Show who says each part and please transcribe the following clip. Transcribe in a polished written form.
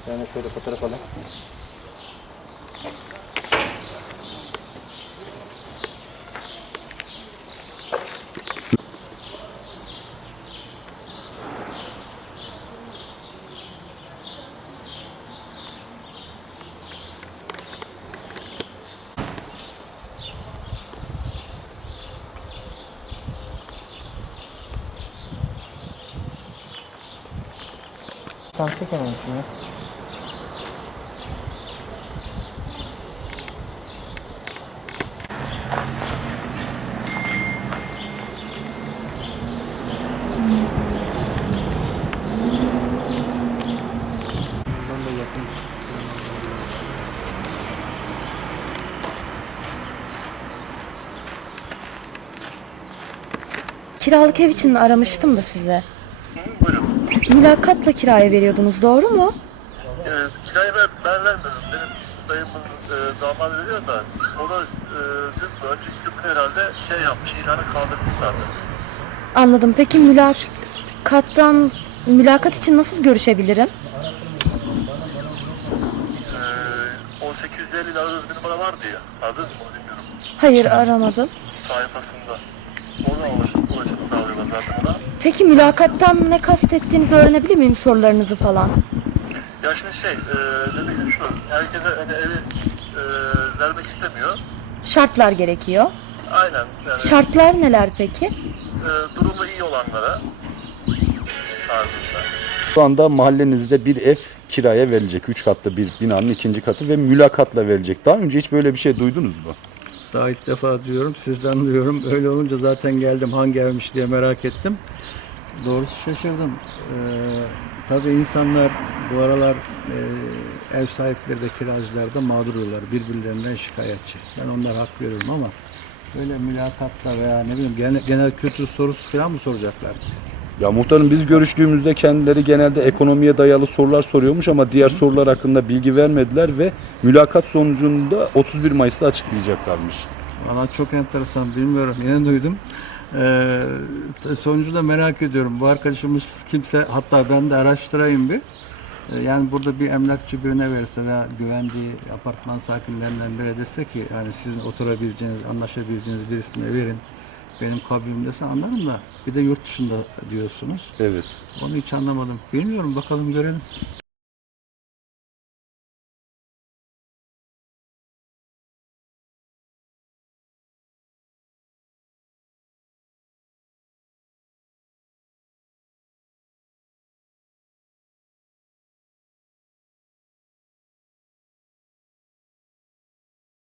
Speaker 1: Yani şöyle fotoğraf alayım. Tam çekememişim ya. Buradan da yakın.
Speaker 2: Kiralık ev için aramıştım da size.
Speaker 3: Buyurun.
Speaker 2: Mülakatla kiraya veriyordunuz, doğru mu?
Speaker 3: Kirayı ben vermiyorum. Benim dayımın damadı veriyor da o da dün mü önceki gün mü herhalde şey yapmış, ilanı kaldırmış zaten.
Speaker 2: Anladım. Peki mülakat için nasıl görüşebilirim?
Speaker 3: O 850 ile aradığınız bir numara vardı ya. Aradınız mı onu bilmiyorum.
Speaker 2: Hayır, aramadım.
Speaker 3: Sayfasında. Oradan ulaşım sağlıyorlar zaten ona.
Speaker 2: Peki mülakattan ne kastettiğinizi öğrenebilir miyim, sorularınızı falan?
Speaker 3: Ya şimdi demek istediğim şu. Herkese hani evi vermek istemiyor.
Speaker 2: Şartlar gerekiyor.
Speaker 3: Aynen. Yani,
Speaker 2: Şartlar neler peki?
Speaker 3: durumu iyi olanlara tarzında.
Speaker 4: Şu anda mahallenizde bir ev kiraya verilecek. 3 katlı bir binanın 2. katı ve mülakatla verilecek. Daha önce hiç böyle bir şey duydunuz mu?
Speaker 5: Daha ilk defa duyuyorum, sizden duyuyorum. Öyle olunca zaten geldim, hangi evmiş diye merak ettim. Doğrusu şaşırdım. Tabii insanlar bu aralar ev sahipleri de kiracılar da mağdur oluyorlar. Birbirlerinden şikayetçi. Ben onlara hak veriyorum ama öyle mülakatla veya ne bileyim genel kültür sorusu falan mı soracaklar ki?
Speaker 4: Ya muhtarım, biz görüştüğümüzde kendileri genelde ekonomiye dayalı sorular soruyormuş ama diğer sorular hakkında bilgi vermediler ve mülakat sonucunda 31 Mayıs'ta açıklayacaklarmış.
Speaker 5: Valla çok enteresan, bilmiyorum, yeni duydum. Sonucu da merak ediyorum. Bu arkadaşımız kimse, hatta ben de araştırayım bir. Yani burada bir emlakçı birine verirse veya güvendiği apartman sakinlerinden biri dese ki yani sizin oturabileceğiniz, anlaşabileceğiniz birisine verin, benim kabulüm dese anlarım da bir de yurt dışında diyorsunuz.
Speaker 4: Evet.
Speaker 5: Onu hiç anlamadım. Bilmiyorum, bakalım görelim.